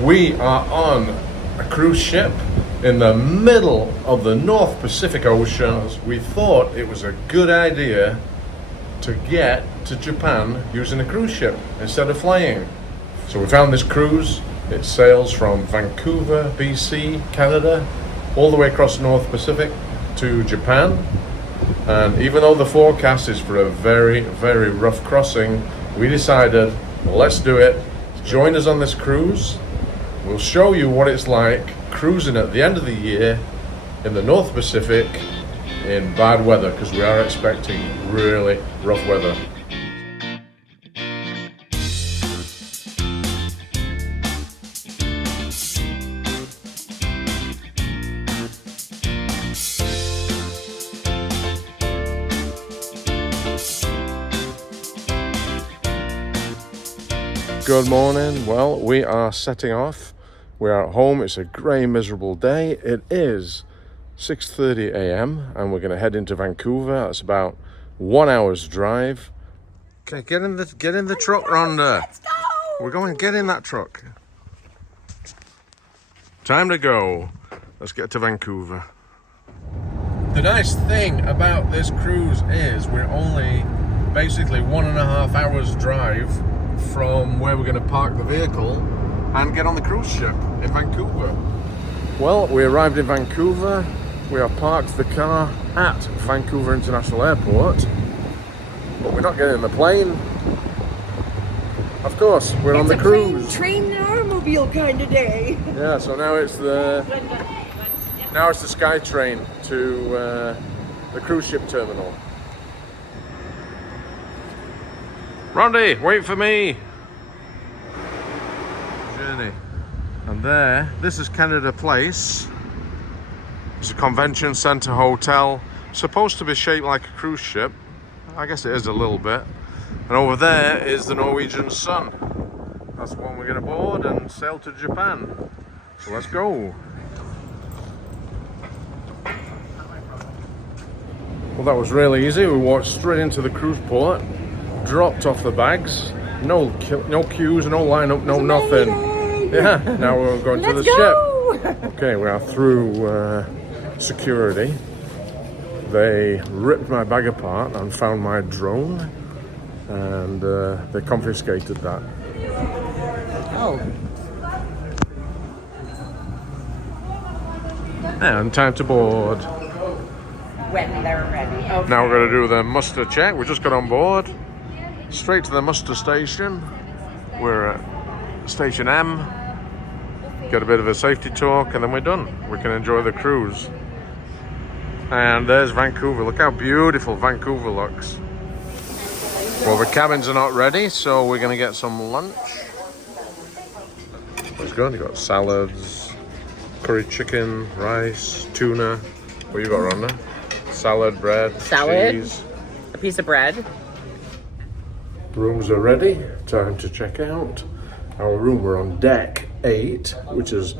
We are on a cruise ship in the middle of the North Pacific Ocean. We thought it was a good idea to get to Japan using a cruise ship instead of flying. So we found this cruise. It sails from Vancouver, BC, Canada, all the way across the North Pacific to Japan. And even though the forecast is for a very, very rough crossing, we decided, well, let's do it. Join us on this cruise. We'll show you what it's like cruising at the end of the year in the North Pacific in bad weather, because we are expecting really rough weather. Good morning. Well, we are setting off. We are at home. It's a grey, miserable day. It is 6:30 a.m. and we're going to head into Vancouver. That's about 1 hour's drive. Okay, get in the truck, Rhonda. Let's go. We're going. Get in that truck. Time to go. Let's get to Vancouver. The nice thing about this cruise is we're only basically 1.5 hours drive from where we're going to park the vehicle and get on the cruise ship in Vancouver. Well, we arrived in Vancouver. We have parked the car at Vancouver International Airport, but we're not getting in the plane. Of course, we're on the cruise. Train and automobile kind of day. Yeah, so now it's the Sky Train to the cruise ship terminal. Rondy, wait for me. Journey. And this is Canada Place. It's a convention center hotel. Supposed to be shaped like a cruise ship. I guess it is a little bit. And over there is the Norwegian Sun. That's the one we're going to board and sail to Japan. So let's go. Well, that was really easy. We walked straight into the cruise port. Dropped off the bags, no queues, no lineup, no nothing. Yeah, now we're going to the ship. Okay, we are through security. They ripped my bag apart and found my drone, and they confiscated that. Oh. And time to board. When they're ready. Okay. Now we're going to do the muster check. We just got on board. Straight to the muster station. We're at station M. Get a bit of a safety talk and then we're done. We can enjoy the cruise. And there's Vancouver. Look how beautiful Vancouver looks. Well, the cabins are not ready, so we're going to get some lunch. What's good? You've got salads, curry chicken, rice, tuna. What you got, Rhonda? Salad, bread, cheese. A piece of bread. Rooms are ready. Time to check out. Our room, we're on deck 8, which is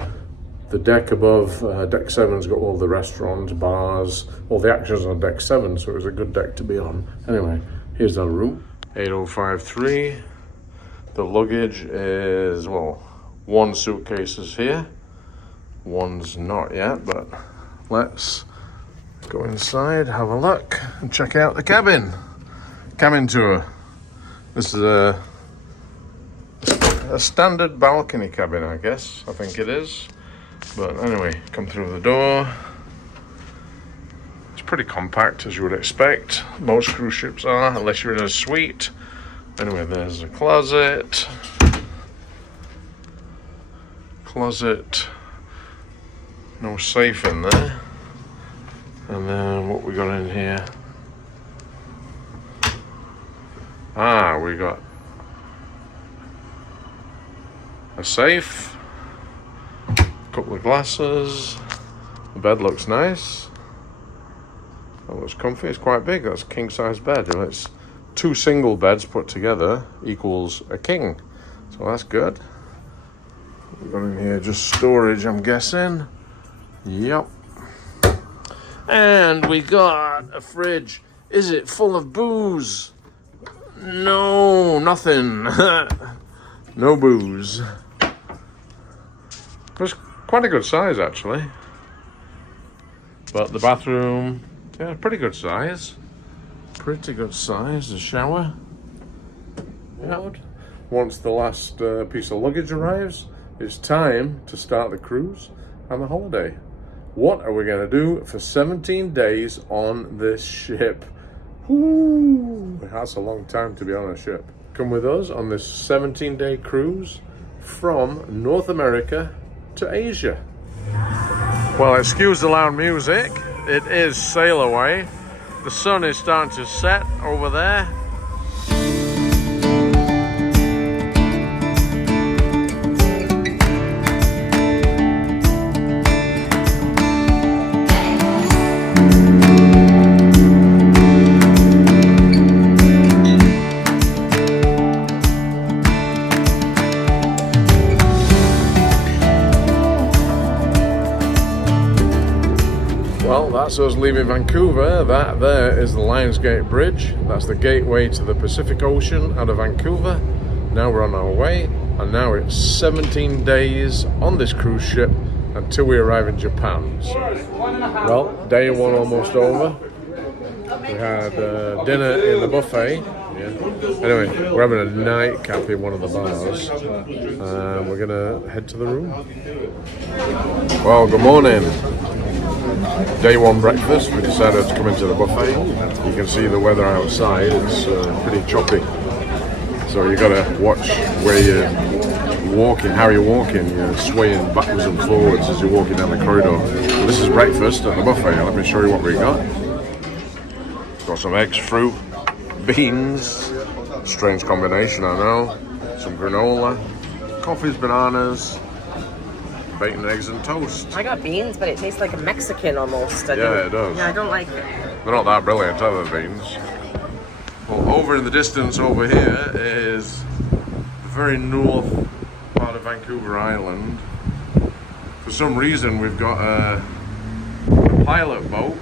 the deck above. Deck 7's got all the restaurants, bars, all the action's on deck 7, so it was a good deck to be on. Anyway, here's our room. 8053. The luggage is, well, 1 suitcase is here. 1's not yet, but let's go inside, have a look, and check out the cabin. Cabin tour. This is a standard balcony cabin, I guess. I think it is. But anyway, come through the door. It's pretty compact, as you would expect. Most cruise ships are, unless you're in a suite. Anyway, there's a closet. No safe in there. And then what we got in here? We got a safe, a couple of glasses. The bed looks nice. That looks comfy. It's quite big. That's a king size bed. And it's 2 single beds put together equals a king. So that's good. We've got in here just storage, I'm guessing. Yep. And we got a fridge. Is it full of booze? No, nothing. No booze. It was quite a good size, actually. But the bathroom, yeah, pretty good size. Pretty good size. The shower. Yeah. Once the last piece of luggage arrives, it's time to start the cruise and the holiday. What are we going to do for 17 days on this ship? Ooh, that's a long time to be on a ship. Come with us on this 17-day cruise from North America to Asia. Well, excuse the loud music. It is sail away. The sun is starting to set over there. Well, that's us leaving Vancouver. That there is the Lionsgate Bridge. That's the gateway to the Pacific Ocean out of Vancouver. Now we're on our way, and now it's 17 days on this cruise ship until we arrive in Japan. So, well, day one almost over. We had dinner in the buffet. Yeah. Anyway, we're having a nightcap in one of the bars. We're gonna head to the room. Well, good morning. Day one breakfast, we decided to come into the buffet. You can see the weather outside, it's pretty choppy. So you gotta watch where you're walking, how you're walking. You're swaying backwards and forwards as you're walking down the corridor. So this is breakfast at the buffet. Let me show you what we got. Got some eggs, fruit, beans. Strange combination, I know. Some granola, coffees, bananas, bacon, eggs, and toast. I got beans, but it tastes like a Mexican almost. Yeah, it does. Yeah, I don't like it. They're not that brilliant, are the beans? Well, over in the distance over here is the very north part of Vancouver Island. For some reason, we've got a pilot boat.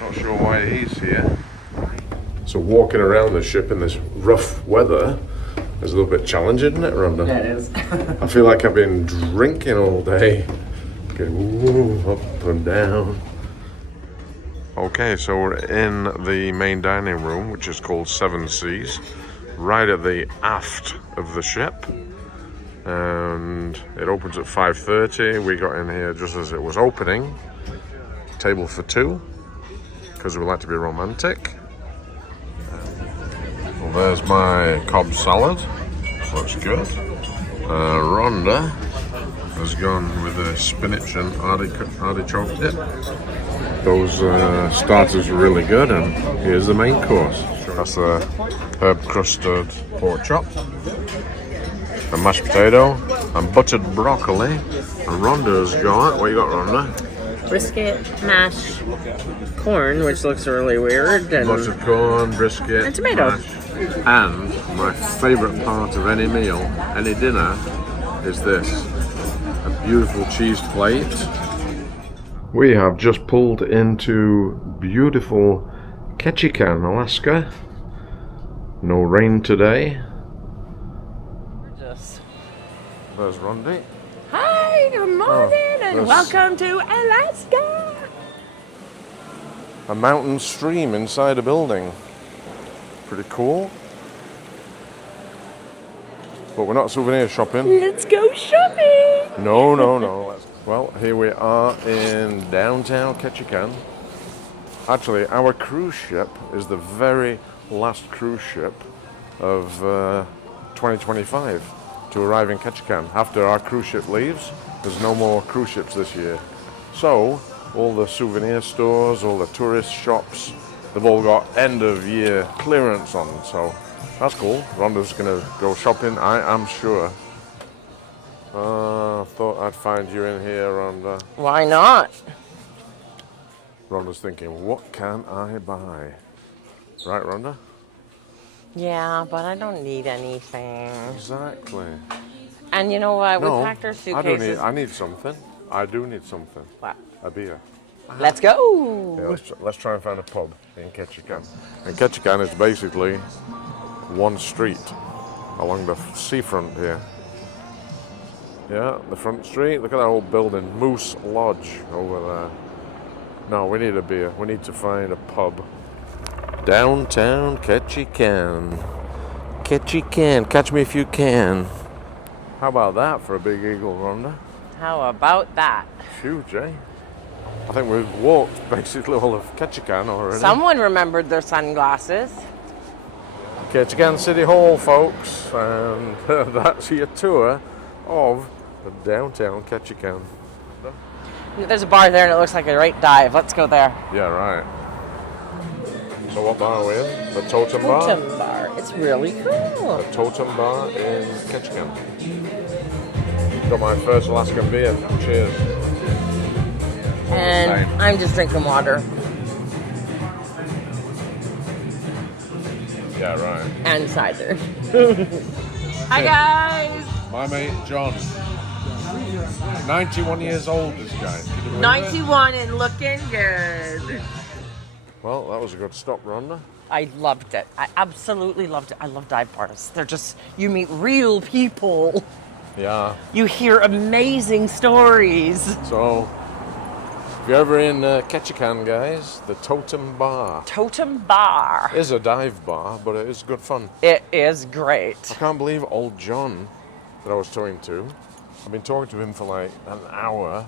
Not sure why he's here. So walking around the ship in this rough weather is a little bit challenging, isn't it, Rhonda? Yeah, it is. I feel like I've been drinking all day. Going up and down. Okay, so we're in the main dining room, which is called Seven Seas, right at the aft of the ship. And it opens at 5:30. We got in here just as it was opening. Table for two, because we like to be romantic. Well, there's my Cobb salad. Looks good. Rhonda has gone with a spinach and artichoke dip. Those starters are really good, and here's the main course. That's a herb crusted pork chop, a mashed potato, and buttered broccoli. And Rhonda's got, what you got, Rhonda? Brisket, mash, corn, which looks really weird, and Buttered corn, brisket, and tomato. mash. And my favourite part of any meal, any dinner, is this. A beautiful cheese plate. We have just pulled into beautiful Ketchikan, Alaska. No rain today. Just. There's Rondi. Hi, good morning, and there's welcome to Alaska. A mountain stream inside a building. Pretty cool. But we're not souvenir shopping. Let's go shopping. No, no, no. Well, here we are in downtown Ketchikan. Actually, our cruise ship is the very last cruise ship of 2025 to arrive in Ketchikan. After our cruise ship leaves, there's no more cruise ships this year. So, all the souvenir stores, all the tourist shops, they've all got end of year clearance on, so that's cool. Rhonda's gonna go shopping, I am sure. Thought I'd find you in here, Rhonda. Why not? Rhonda's thinking, what can I buy? Right, Rhonda? Yeah, but I don't need anything. Exactly. And you know what? No, we packed our I don't suitcases. I need something. I do need something. What? A beer. Let's go. Yeah, let's try and find a pub in Ketchikan. And Ketchikan is basically one street along the seafront here. Yeah, the front street. Look at that old building, Moose Lodge over there. No, we need a beer. We need to find a pub. Downtown Ketchikan. Ketchikan, catch me if you can. How about that for a big eagle, Rhonda? How about that? Huge, eh? I think we've walked basically all of Ketchikan already. Someone remembered their sunglasses. Ketchikan City Hall, folks, and that's your tour of the downtown Ketchikan. There's a bar there and it looks like a right dive. Let's go there. Yeah, right. So what bar are we in? The Totem Bar? Totem Bar. It's really cool. The Totem Bar in Ketchikan. Got my first Alaskan beer. Cheers. And Same. I'm just drinking water. Yeah, right. And cider. Hi, guys. My mate John. 91 years old, this guy. 91 and looking good. Well, that was a good stop, Rhonda. I loved it. I absolutely loved it. I love dive bars. They're just, you meet real people. Yeah. You hear amazing stories. So, if you're ever in Ketchikan, guys, the Totem Bar Totem Bar. is a dive bar, but it is good fun. It is great. I can't believe old John that I was talking to. I've been talking to him for like an hour.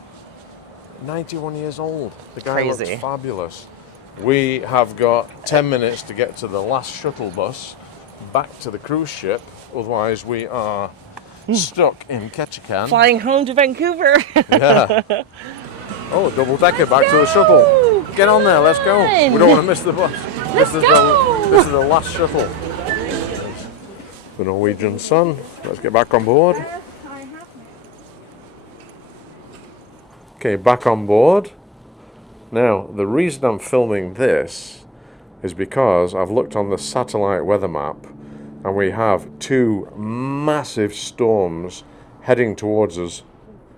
91 years old. The guy Crazy. looks fabulous. We have got 10 minutes to get to the last shuttle bus back to the cruise ship. Otherwise, we are stuck in Ketchikan. Flying home to Vancouver. Yeah. Oh, double decker back to the shuttle. Get on there, let's go. We don't want to miss the bus. Let's go. This is the last shuttle. The Norwegian Sun. Let's get back on board. Okay, back on board. Now, the reason I'm filming this is because I've looked on the satellite weather map and we have two massive storms heading towards us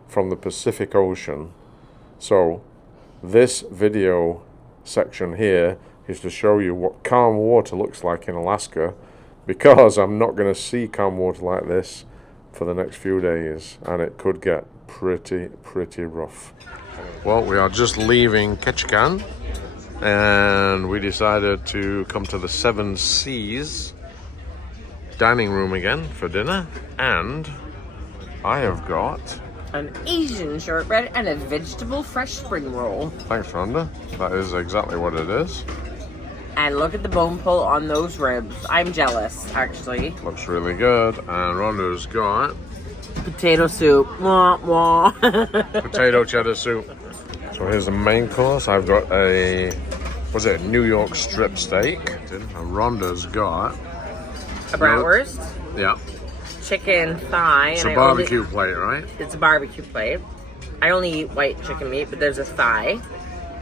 from the Pacific Ocean. So, this video section here is to show you what calm water looks like in Alaska, because I'm not going to see calm water like this for the next few days, and it could get pretty rough. Well, we are just leaving Ketchikan, and we decided to come to the Seven Seas dining room again for dinner, and I have got An Asian shortbread and a vegetable fresh spring roll. Thanks, Rhonda. That is exactly what it is. And look at the bone pull on those ribs. I'm jealous, actually. Looks really good. And Rhonda's got Potato soup. Wah, wah. potato cheddar soup. So here's the main course. I've got a, was it New York strip steak? And Rhonda's got A bratwurst, yeah, chicken thigh. it's and a barbecue plate, right? It's a barbecue plate. I only eat white chicken meat, but there's a thigh,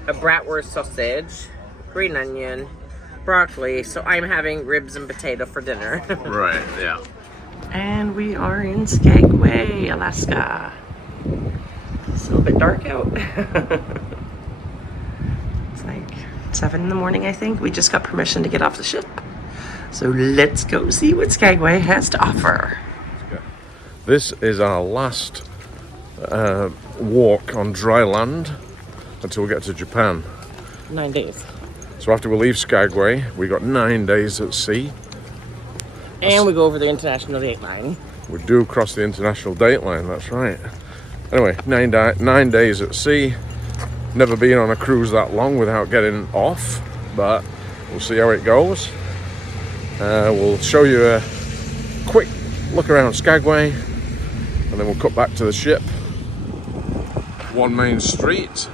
a bratwurst sausage, green onion, broccoli. So I'm having ribs and potato for dinner. Right, yeah. And we are in Skagway, Alaska. It's a little bit dark out. It's like 7 in the morning, I think. We just got permission to get off the ship. So let's go see what Skagway has to offer. This is our last walk on dry land until we get to Japan. 9 days. So after we leave Skagway, we got 9 days at sea. And we go over the international date line. We do cross the international date line, that's right. Anyway, 9 days at sea. Never been on a cruise that long without getting off, but we'll see how it goes. We'll show you a quick look around Skagway, and then we'll cut back to the ship. One main street,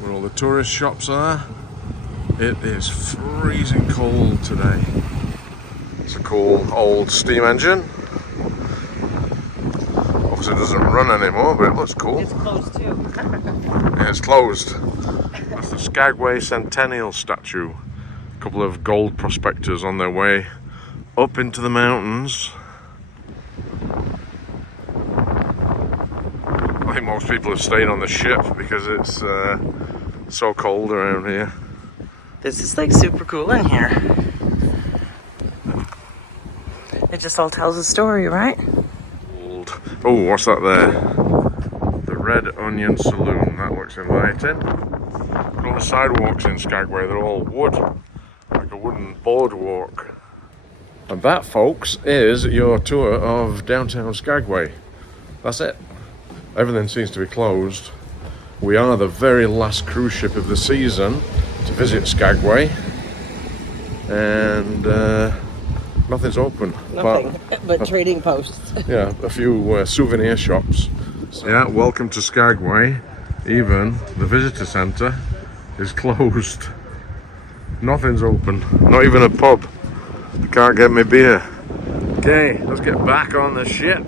where all the tourist shops are. It is freezing cold today. It's a cool old steam engine. Obviously it doesn't run anymore, but it looks cool. It's closed too. Yeah, it's closed. That's the Skagway Centennial statue. A couple of gold prospectors on their way up into the mountains. I think most people have stayed on the ship because it's so cold around here. This is like super cool in here. It just all tells a story, right? Old Oh, what's that there? The Red Onion Saloon. That looks inviting. All the sidewalks in Skagway, they're all wood, like a wooden boardwalk. And that, folks, is your tour of downtown Skagway. That's it. Everything seems to be closed. We are the very last cruise ship of the season to visit Skagway, and nothing's open. Nothing but trading posts. Yeah, a few souvenir shops. So, yeah, welcome to Skagway. Even the visitor centre is closed. Nothing's open. Not even a pub. I can't get me beer. Okay, let's get back on the ship.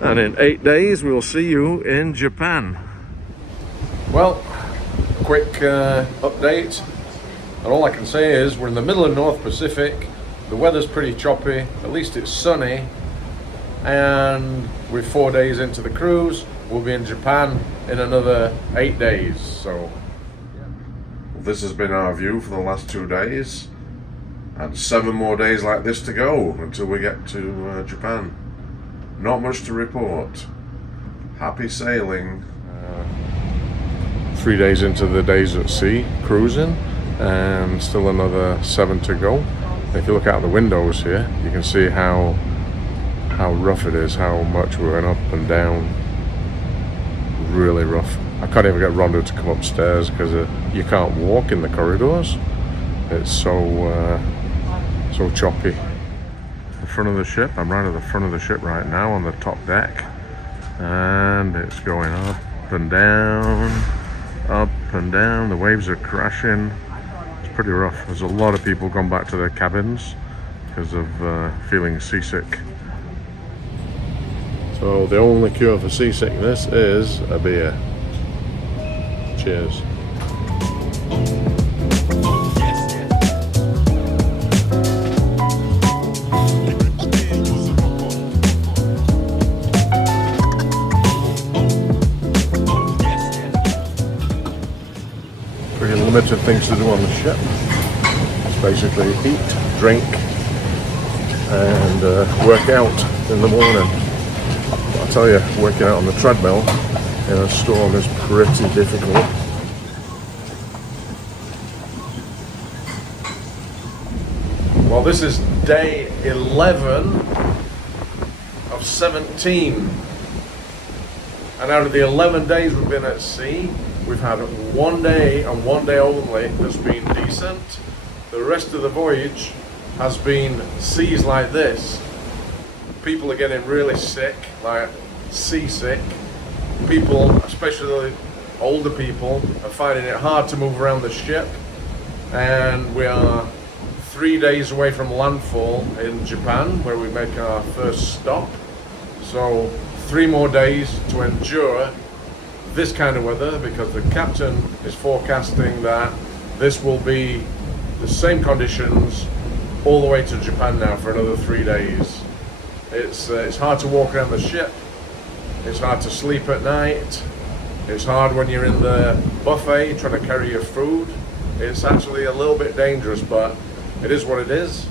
And in 8 days, we'll see you in Japan. Well, quick update. And all I can say is we're in the middle of North Pacific. The weather's pretty choppy. At least it's sunny. And we're 4 days into the cruise. We'll be in Japan in another 8 days. So this has been our view for the last 2 days. And 7 more days like this to go until we get to Japan. Not much to report. Happy sailing. 3 days into the days at sea, cruising, and still another 7 to go. If you look out the windows here, you can see how rough it is, how much we're going up and down. Really rough. I can't even get Rhonda to come upstairs because you can't walk in the corridors. It's so choppy. The front of the ship, I'm right at the front of the ship right now on the top deck, and it's going up and down, up and down. The waves are crashing. It's pretty rough. There's a lot of people gone back to their cabins because of feeling seasick. So the only cure for seasickness is a beer. Cheers. Pretty limited things to do on the ship. It's basically eat, drink, and work out in the morning. I'll tell you, working out on the treadmill in a storm is pretty difficult. Well, this is day 11 of 17. And out of the 11 days we've been at sea, we've had 1 day and 1 day only that's been decent. The rest of the voyage has been seas like this. People are getting really sick, like seasick. People, especially older people, are finding it hard to move around the ship. And we are 3 days away from landfall in Japan, where we make our first stop. So 3 more days to endure this kind of weather, because the captain is forecasting that this will be the same conditions all the way to Japan now for another 3 days. It's hard to walk around the ship. It's hard to sleep at night. It's hard when you're in the buffet trying to carry your food. It's actually a little bit dangerous, but it is what it is.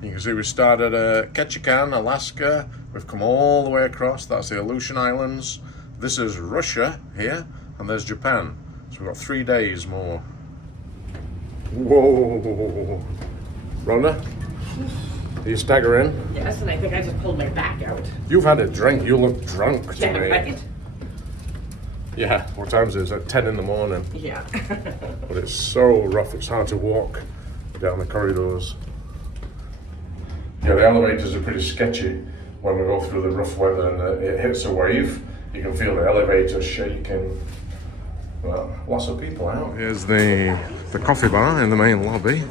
You can see we started at Ketchikan, Alaska. We've come all the way across. That's the Aleutian Islands. This is Russia here, and there's Japan. So we've got 3 days more. Whoa. Rhonda? Are you staggering? Yes, and I think I just pulled my back out. You've had a drink. You look drunk to me. Right? Yeah, what time is it? It's at 10 in the morning. Yeah. But it's so rough, it's hard to walk down the corridors. Yeah, the elevators are pretty sketchy when we go through the rough weather and it hits a wave. You can feel the elevator shaking. Well, lots of people out. Here's the coffee bar in the main lobby.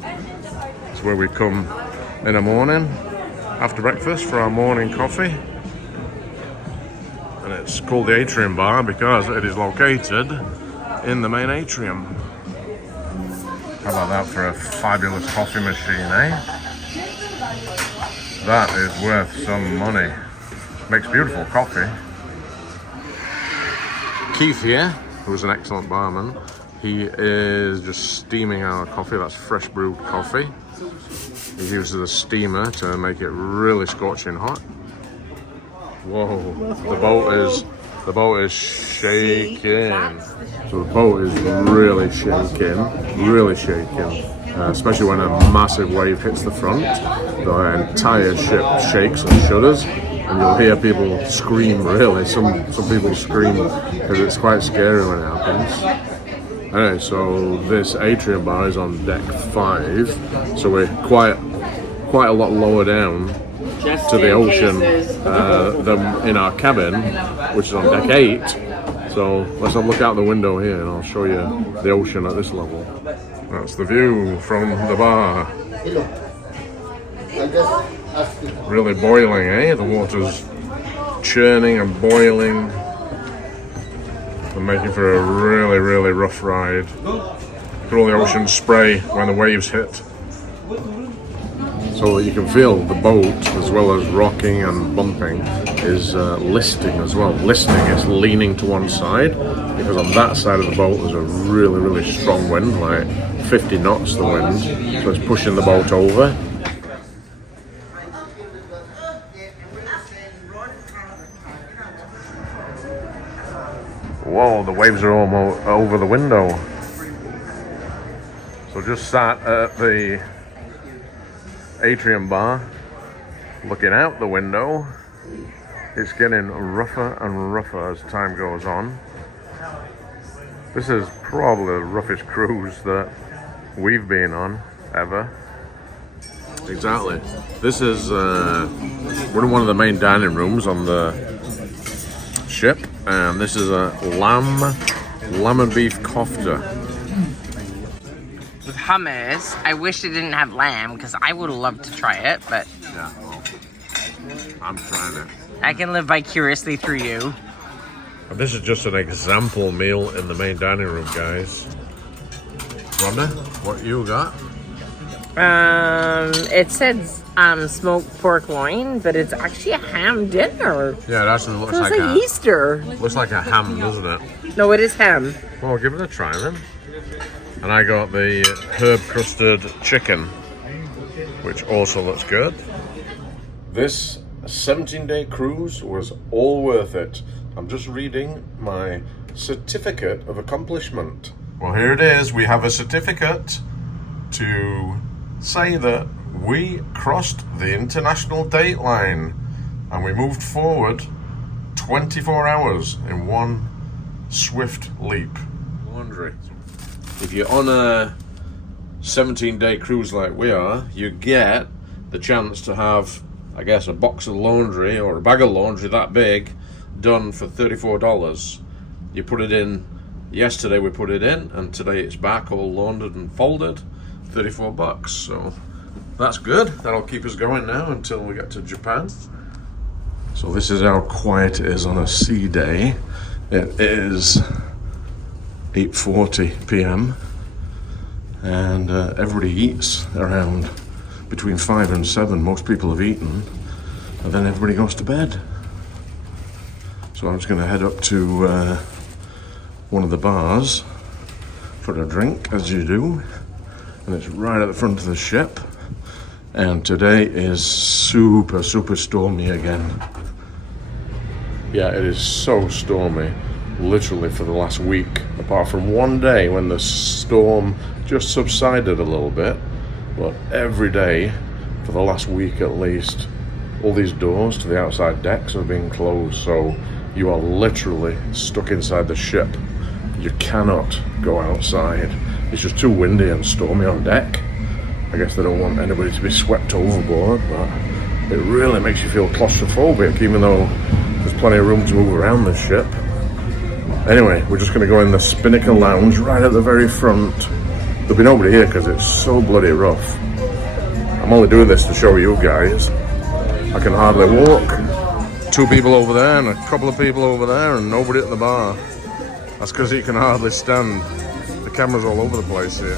It's where we come in the morning after breakfast for our morning coffee. And it's called the Atrium Bar because it is located in the main atrium. How about that for a fabulous coffee machine, eh? That is worth some money. Makes beautiful coffee. Keith here, who's an excellent barman, he is just steaming our coffee. That's fresh brewed coffee. He uses a steamer to make it really scorching hot. Whoa, the boat is shaking. So the boat is really shaking, especially when a massive wave hits the front. The entire ship shakes and shudders, and you'll hear people scream. Really, some people scream because it's quite scary when it happens. Anyway, so this atrium bar is on deck 5, so we're quite a lot lower down to the ocean than in our cabin, which is on deck 8. So let's have a look out the window here and I'll show you the ocean at this level. That's the view from the bar. Really boiling, eh? The water's churning and boiling and making for a really rough ride. Look at all the ocean spray when the waves hit. So that you can feel the boat, as well as rocking and bumping, is listing as well. Listing is leaning to one side, because on that side of the boat there's a really strong wind, like 50 knots the wind, so it's pushing the boat over. Whoa, the waves are almost over the window. So just sat at the atrium bar, looking out the window. It's getting rougher and rougher as time goes on. This is probably the roughest cruise that we've been on ever. Exactly. This is we're in one of the main dining rooms on the ship, and this is a lamb and beef kofta. With hummus, I wish it didn't have lamb because I would have loved to try it, but Yeah, well, I'm trying it. I can live vicariously through you. And this is just an example meal in the main dining room, guys. Rhonda, what you got? It says smoked pork loin, but it's actually a ham dinner. Yeah, it actually looks Sounds like like Easter. looks like a ham, doesn't it? No, it is ham. Well, give it a try then. And I got the herb crusted chicken, which also looks good. This 17-day cruise was all worth it. I'm just reading my certificate of accomplishment. Well, here it is. We have a certificate to say that we crossed the international date line and we moved forward 24 hours in one swift leap. Laundry. If you're on a 17-day cruise like we are, you get the chance to have, I guess, a box of laundry or a bag of laundry that big done for $34. You put it in, yesterday we put it in, and today it's back all laundered and folded, $34. So that's good. That'll keep us going now until we get to Japan. So this is how quiet it is on a sea day. It is 8:40 p.m. and everybody eats around between 5 and 7. Most people have eaten, and then everybody goes to bed. So I'm just going to head up to one of the bars for a drink, as you do, and it's right at the front of the ship. And today is super stormy again. Yeah, it is so stormy. Literally for the last week, apart from one day when the storm just subsided a little bit, but every day for the last week at least, all these doors to the outside decks have been closed, so you are literally stuck inside the ship. You cannot go outside. It's just too windy and stormy on deck. I guess they don't want anybody to be swept overboard, but it really makes you feel claustrophobic, even though there's plenty of room to move around this ship. Anyway, we're just going to go in the Spinnaker Lounge right at the very front. There'll be nobody here because it's so bloody rough. I'm only doing this to show you guys. I can hardly walk. 2 people over there and a couple of people over there and nobody at the bar. That's because you can hardly stand. The camera's all over the place here.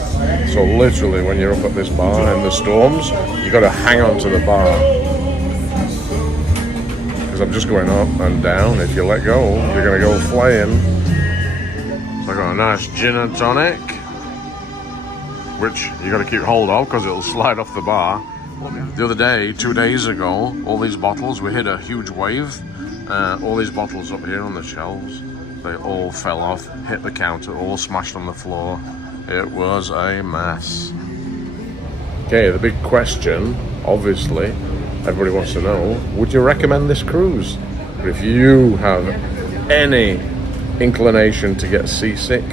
So literally when you're up at this bar in the storms, you got to hang on to the bar. Because I'm just going up and down. If you let go, you're going to go flying. So I got a nice gin and tonic, which you got to keep hold of because it'll slide off the bar. The other day, 2 days ago, all these bottles, we hit a huge wave All these bottles up here on the shelves, they all fell off, hit the counter, all smashed on the floor. It was a mess. Okay, the big question, obviously, everybody wants to know, would you recommend this cruise? If you have any inclination to get seasick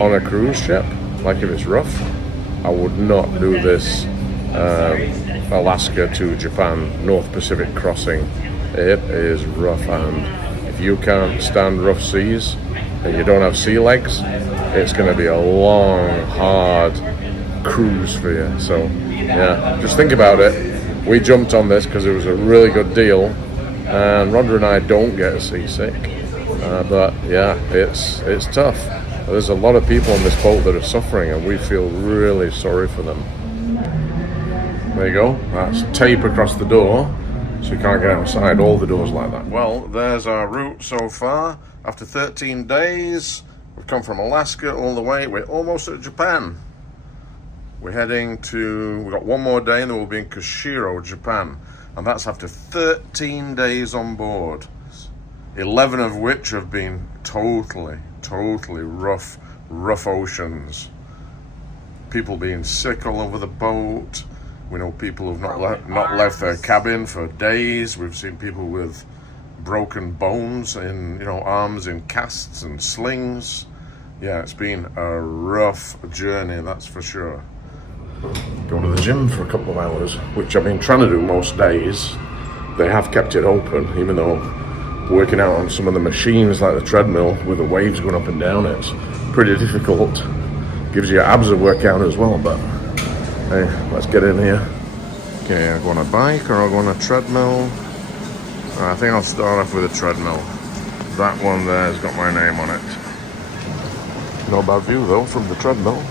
on a cruise ship, like if it's rough, I would not do this Alaska to Japan North Pacific crossing. It is rough, and if you can't stand rough seas and you don't have sea legs, it's going to be a long, hard cruise for you. So yeah, just think about it. We jumped on this because it was a really good deal, and Rhonda and I don't get seasick, but yeah, it's tough. There's a lot of people on this boat that are suffering, and we feel really sorry for them. There you go, that's tape across the door, so you can't get outside. All the doors like that. Well, there's our route so far. After 13 days, we've come from Alaska all the way. We're almost at Japan. We're heading to, we've got one more day and then we'll be in Kushiro, Japan. And that's after 13 days on board. 11 of which have been totally rough oceans. People being sick all over the boat. We know people who've not left their cabin for days. We've seen people with broken bones in, arms in casts and slings. Yeah, it's been a rough journey, that's for sure. Go to the gym for a couple of hours, which I've been trying to do most days. They have kept it open, even though working out on some of the machines like the treadmill with the waves going up and down, it's pretty difficult. Gives you abs a workout as well, but hey, let's get in here. Okay, I'll go on a bike or I'll go on a treadmill. I think I'll start off with a treadmill. That one there has got my name on it. No bad view though from the treadmill.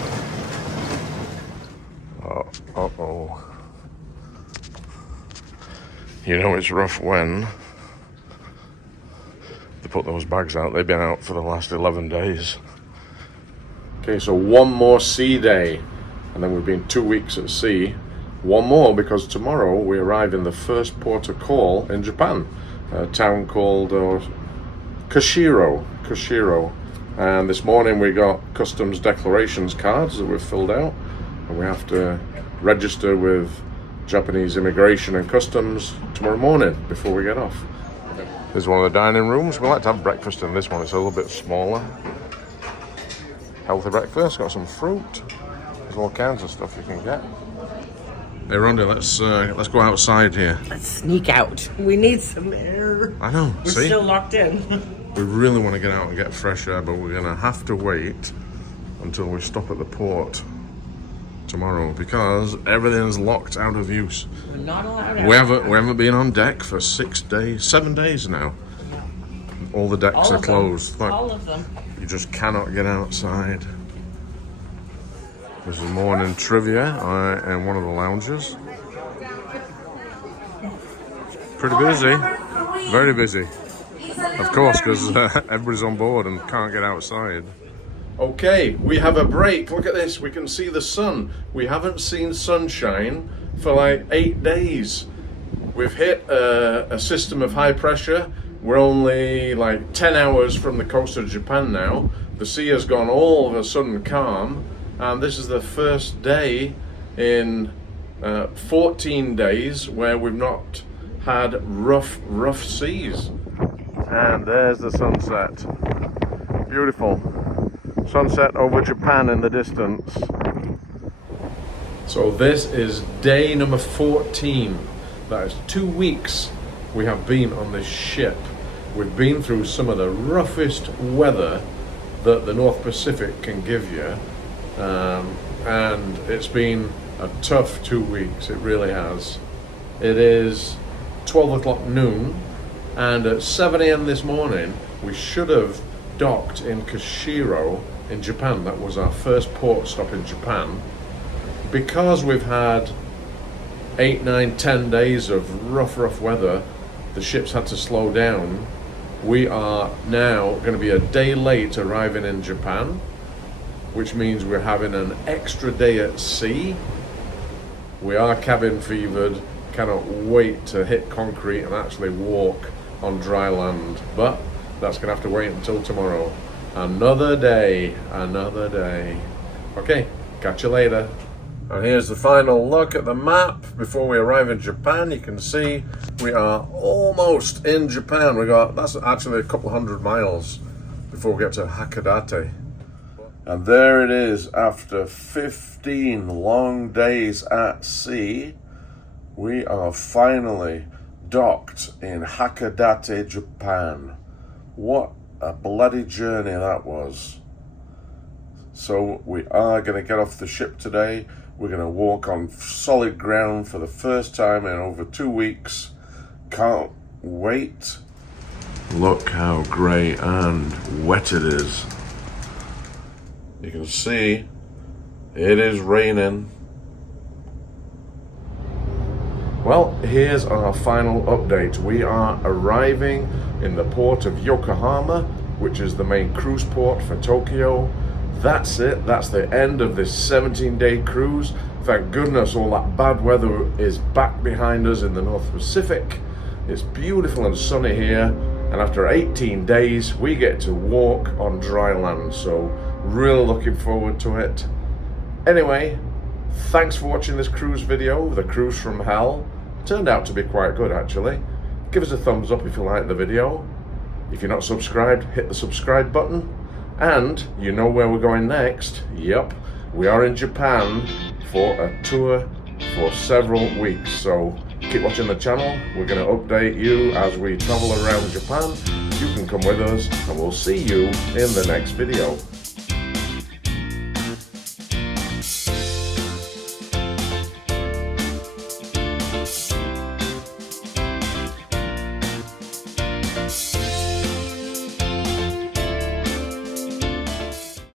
Uh-oh. You know it's rough when they put those bags out. They've been out for the last 11 days. Okay, so one more sea day, and then we've been 2 weeks at sea. One more because tomorrow we arrive in the first port of call in Japan, a town called Kushiro. And this morning we got customs declarations cards that we've filled out, and we have to register with Japanese immigration and customs tomorrow morning before we get off. This is one of the dining rooms. We like to have breakfast in this one. It's a little bit smaller. Healthy breakfast, got some fruit. There's all kinds of stuff you can get. Hey Rhonda, let's go outside here. Let's sneak out. We need some air. I know, We're still locked in. We really want to get out and get fresh air, but we're going to have to wait until we stop at the port tomorrow because everything's locked out of use. We're not allowed out. We haven't been on deck for 7 days now. Yeah. All the decks are closed. Like, all of them. you just cannot get outside. This is morning trivia in one of the lounges. Pretty busy, very busy. Of course, because everybody's on board and can't get outside. Okay, we have a break. Look at this, we can see the sun. We haven't seen sunshine for like 8 days. We've hit a system of high pressure. We're only like 10 hours from the coast of Japan now. The sea has gone all of a sudden calm, and this is the first day in 14 days where we've not had rough seas. And there's the sunset. Beautiful. Sunset over Japan in the distance. So this is day number 14. That is 2 weeks we have been on this ship. We've been through some of the roughest weather that the North Pacific can give you. And it's been a tough 2 weeks, it really has. It is 12 o'clock noon, and at 7 a.m. this morning, we should have docked in Kushiro in Japan. That was our first port stop in Japan. Because we've had 8, 9, 10 days of rough weather, the ship's had to slow down. We are now going to be a day late arriving in Japan, which means we're having an extra day at sea. We are cabin fevered, cannot wait to hit concrete and actually walk on dry land, but that's gonna have to wait until tomorrow. Another day, another day. Okay, catch you later. And here's the final look at the map before we arrive in Japan. You can see we are almost in Japan. That's actually a couple hundred miles before we get to Hakodate. And there it is, after 15 long days at sea, we are finally docked in Hakodate, Japan. What a bloody journey that was. So we are going to get off the ship today. We're going to walk on solid ground for the first time in over 2 weeks. Can't wait. Look how grey and wet it is. You can see it is raining. Well, here's our final update. We are arriving in the port of Yokohama, which is the main cruise port for Tokyo. That's it. That's the end of this 17-day cruise. Thank goodness all that bad weather is back behind us in the North Pacific. It's beautiful and sunny here, and after 18 days we get to walk on dry land, so really looking forward to it. Anyway, thanks for watching this cruise video, the cruise from hell. Turned out to be quite good actually. Give us a thumbs up if you like the video. If you're not subscribed, hit the subscribe button. And you know where we're going next. Yep, we are in Japan for a tour for several weeks. So keep watching the channel. We're going to update you as we travel around Japan. You can come with us and we'll see you in the next video.